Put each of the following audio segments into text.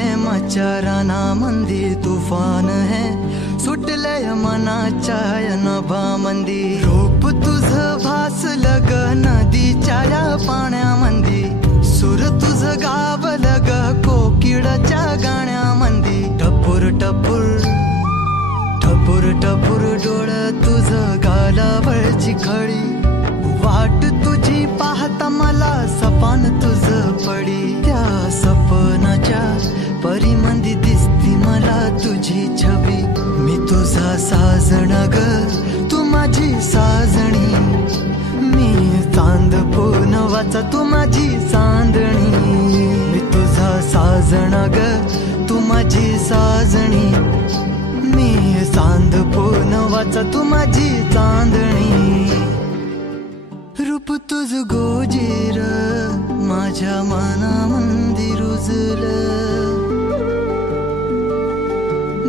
प्रेमाच्या रानामंदी तुफान है सुटलय मनाच्या नभामंदी रूप तुझं भासलं ग नदीच्या या पाण्यामंदी सूर तुझं गावलं ग कोकिळाच्या गाण्यामंदी टपूर टपूर टपूर टपूर डोळं तुझं गालावरची खळी वाट तुझी पाहता मला सपान तुझं पडी त्या सपनाच्या परीमंदी दिसती मला तुझी छबी मी तुझा साजण ग तू माझी साजणी मी चांद पूनवाचा तू माझी चांदणी मी तुझा साजण ग तू माझी साजणी मी चांद पूनवाचा तू माझी चांदणी रूप तुझ गोजीर माझ्या मनामंदी रुजलं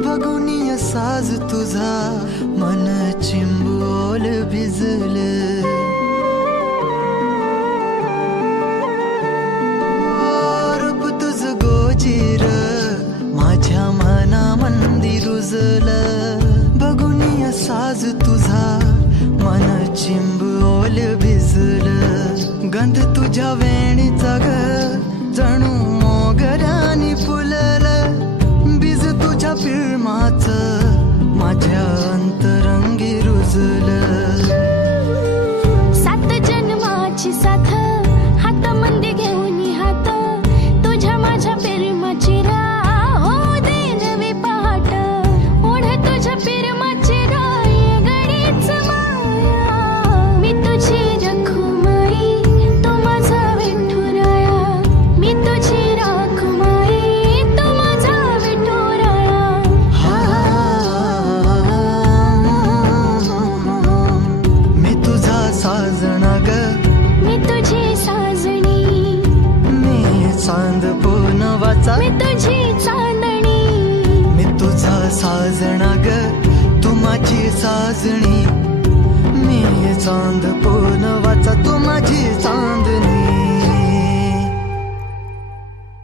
बघुनिय साज तुझा मन चिंबोल भिजलं रूप तुझ गोजीर माझ्या मनामंदी रुजलं बघुनिय साज तुझा मन चिंबोल भिजलं गंध तुझ्या वेणीचा ग जणू मोगऱ्यानी फुललं बीज तुझ्या फिल्माचं माझ्या अंतरंगी रुजलं सात जन्माची साथ हातामध्ये घेऊन हात तुझ्या माझ्या प्रेमाची राह हो दे नवी पहाट ओढ तुझ्या प्रेमाची राह ये गडीच माया मी तुझी रखुमाई तू माझा विठुराया मी तुझी रखुमाई तू माझा विठुराया मी तुझा साजना ग मी तुझी साजणी मी चांद पूनवाचा मी तुझी चांदणी मी तुझा साजना ग तू माझी साजणी मी चांद पूनवाचा तू माझी चांदणी